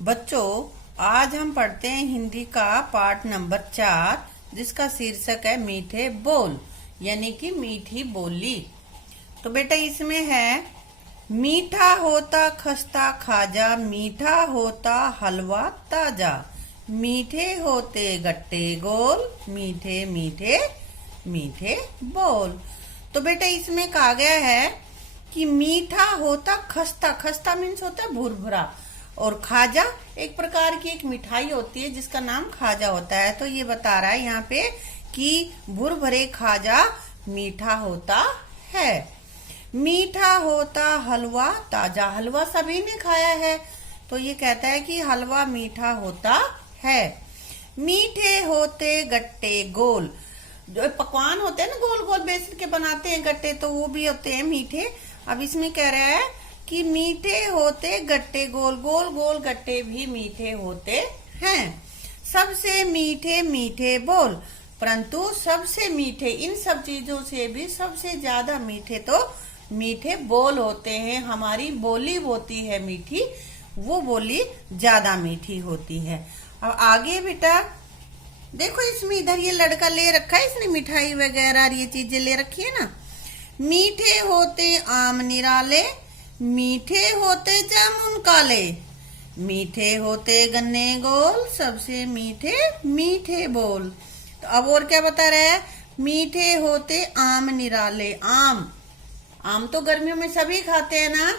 बच्चों, आज हम पढ़ते हैं हिंदी का पाठ नंबर 4, जिसका शीर्षक है मीठे बोल यानी कि मीठी बोली। तो बेटा इसमें है, मीठा होता खस्ता खाजा, मीठा होता हलवा ताजा, मीठे होते गट्टे गोल, मीठे मीठे मीठे बोल। तो बेटा इसमें कहा गया है कि मीठा होता खस्ता, खस्ता मीन्स होता है भुरभुरा, और खाजा एक प्रकार की एक मिठाई होती है जिसका नाम खाजा होता है। तो ये बता रहा है यहाँ पे कि भुरभुरे खाजा मीठा होता है। मीठा होता हलवा ताजा, हलवा सभी ने खाया है, तो ये कहता है कि हलवा मीठा होता है। मीठे होते गट्टे गोल, जो पकवान होते हैं ना गोल गोल बेसन के बनाते हैं गट्टे, तो वो भी होते हैं मीठे। अब इसमें कह रहा है कि मीठे होते गट्टे गोल, गोल गोल गट्टे भी मीठे होते हैं। सबसे मीठे मीठे बोल, परंतु सबसे मीठे इन सब चीजों से भी सबसे ज्यादा मीठे तो मीठे बोल होते हैं। हमारी बोली होती है मीठी, वो बोली ज्यादा मीठी होती है। अब आगे बेटा देखो, इसमें इधर ये लड़का ले रखा है, इसने मिठाई वगैरह ये चीजें ले रखी है ना। मीठे होते आम निराले, मीठे होते जामुन काले, मीठे होते गन्ने गोल, सबसे मीठे मीठे बोल। तो अब और क्या बता रहा है, मीठे होते आम निराले। आम, आम तो गर्मियों में सभी खाते हैं ना,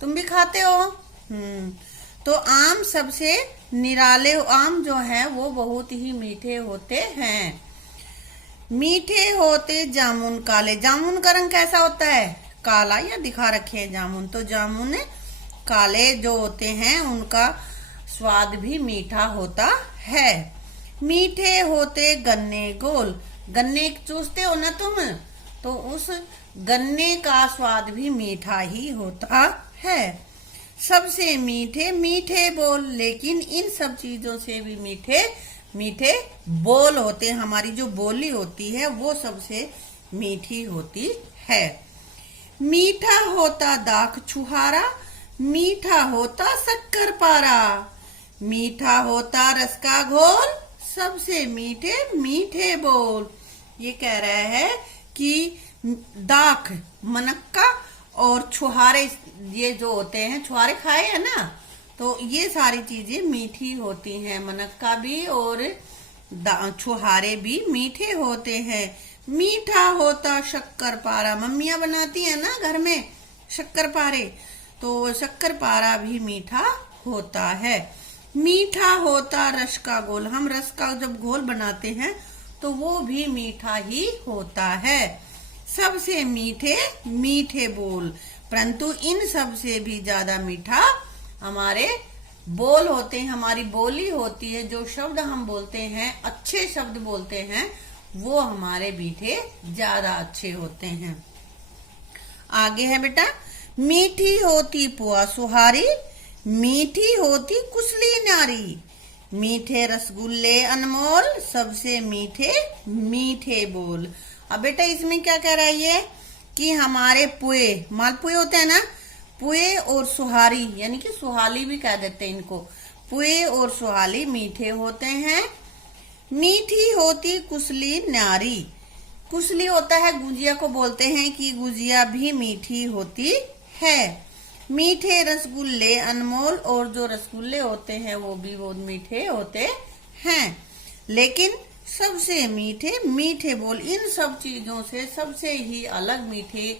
तुम भी खाते हो। तो आम सबसे निराले आम जो है वो बहुत ही मीठे होते हैं। मीठे होते जामुन काले, जामुन का रंग कैसा होता है, काला, या दिखा रखे हैं जामुन, तो जामुन काले जो होते हैं उनका स्वाद भी मीठा होता है। मीठे होते गन्ने गोल, गन्ने चूसते हो ना तुम, तो उस गन्ने का स्वाद भी मीठा ही होता है। सबसे मीठे मीठे बोल, लेकिन इन सब चीजों से भी मीठे मीठे बोल होते हैं। हमारी जो बोली होती है वो सबसे मीठी होती है। मीठा होता दाख छुहारा, मीठा होता शक्कर पारा, मीठा होता रस का घोल, सबसे मीठे मीठे बोल। ये कह रहा है कि दाख मनक्का और छुहारे, ये जो होते हैं, छुहारे खाए है ना, तो ये सारी चीजें मीठी होती हैं। मनक्का भी और छुहारे भी मीठे होते हैं। मीठा होता शक्कर पारा, मम्मियां बनाती है ना घर में शक्कर पारे, तो शक्कर पारा भी मीठा होता है। मीठा होता रस का घोल, हम रस का जब घोल बनाते हैं तो वो भी मीठा ही होता है। सबसे मीठे मीठे बोल, परंतु इन सब से भी ज्यादा मीठा हमारे बोल होते हैं, हमारी बोली होती है। जो शब्द हम बोलते हैं, अच्छे शब्द बोलते हैं, वो हमारे मीठे ज्यादा अच्छे होते हैं। आगे है बेटा, मीठी होती पुआ सुहारी, मीठी होती कुसली नारी, मीठे रसगुल्ले अनमोल, सबसे मीठे मीठे बोल। अब बेटा इसमें क्या कह रहा है ये, कि हमारे पुए, मालपुए होते हैं ना, पुए और सुहारी यानी कि सुहाली भी कह देते हैं इनको, पुए और सुहाली मीठे होते हैं। मीठी होती कुसली नारी, कुसली होता है गुजिया को बोलते हैं कि गुजिया भी मीठी होती है। मीठे रसगुल्ले अनमोल, और जो रसगुल्ले होते हैं वो भी बहुत मीठे होते हैं। लेकिन सबसे मीठे मीठे बोल, इन सब चीजों से सबसे ही अलग मीठे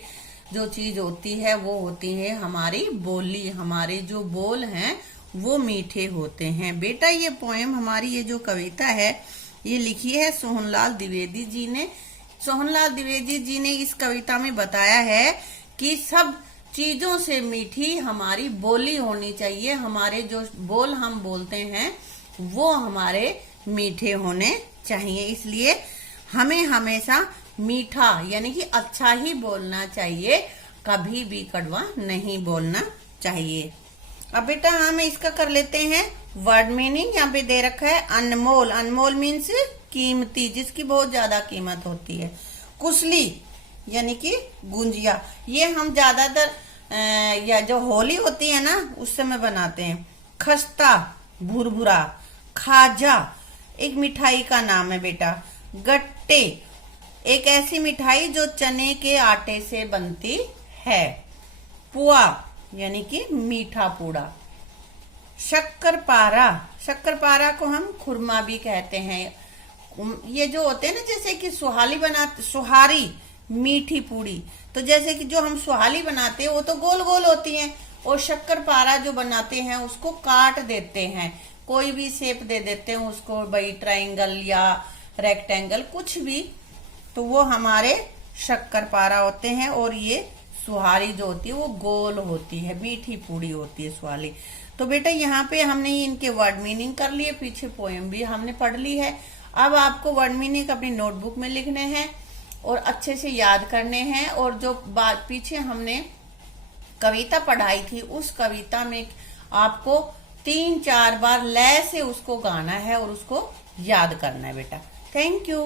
जो चीज होती है वो होती है हमारी बोली। हमारे जो बोल हैं वो मीठे होते हैं। बेटा ये पोएम, हमारी ये जो कविता है, ये लिखी है सोहनलाल द्विवेदी जी ने। सोहनलाल द्विवेदी जी ने इस कविता में बताया है कि सब चीजों से मीठी हमारी बोली होनी चाहिए। हमारे जो बोल हम बोलते हैं वो हमारे मीठे होने चाहिए, इसलिए हमें हमेशा मीठा यानी कि अच्छा ही बोलना चाहिए, कभी भी कड़वा नहीं बोलना चाहिए। अब बेटा हम इसका कर लेते हैं वर्ड मीनिंग। यहाँ पे दे रखा है अनमोल, अनमोल मीन्स कीमती, जिसकी बहुत ज्यादा कीमत होती है। कुसली यानी कि गुंजिया, ये हम ज्यादातर या जो होली होती है ना उस समय बनाते हैं। खस्ता भुरभुरा। खाजा एक मिठाई का नाम है बेटा। गट्टे एक ऐसी मिठाई जो चने के आटे से बनती है। पुआ यानी कि मीठा पूड़ा। शक्करपारा, शक्करपारा को हम खुरमा भी कहते हैं। ये जो होते हैं ना, जैसे कि सुहारी मीठी पूड़ी, तो जैसे कि जो हम सुहाली बनाते हैं वो तो गोल गोल होती हैं, और शक्करपारा जो बनाते हैं उसको काट देते हैं, कोई भी शेप दे देते हैं उसको, भाई ट्रायंगल या रेक्टेंगल कुछ भी, तो वो हमारे शक्करपारा होते हैं। और ये सुहारी जो होती है वो गोल होती है, मीठी पूड़ी होती है सुहाली। तो बेटा यहाँ पे हमने इनके वर्ड मीनिंग कर लिए, पीछे पोएम भी हमने पढ़ ली है। अब आपको वर्ड मीनिंग अपनी नोटबुक में लिखने हैं और अच्छे से याद करने हैं। और जो बात पीछे हमने कविता पढ़ाई थी, उस कविता में आपको 3-4 बार लय से उसको गाना है और उसको याद करना है बेटा। Thank you.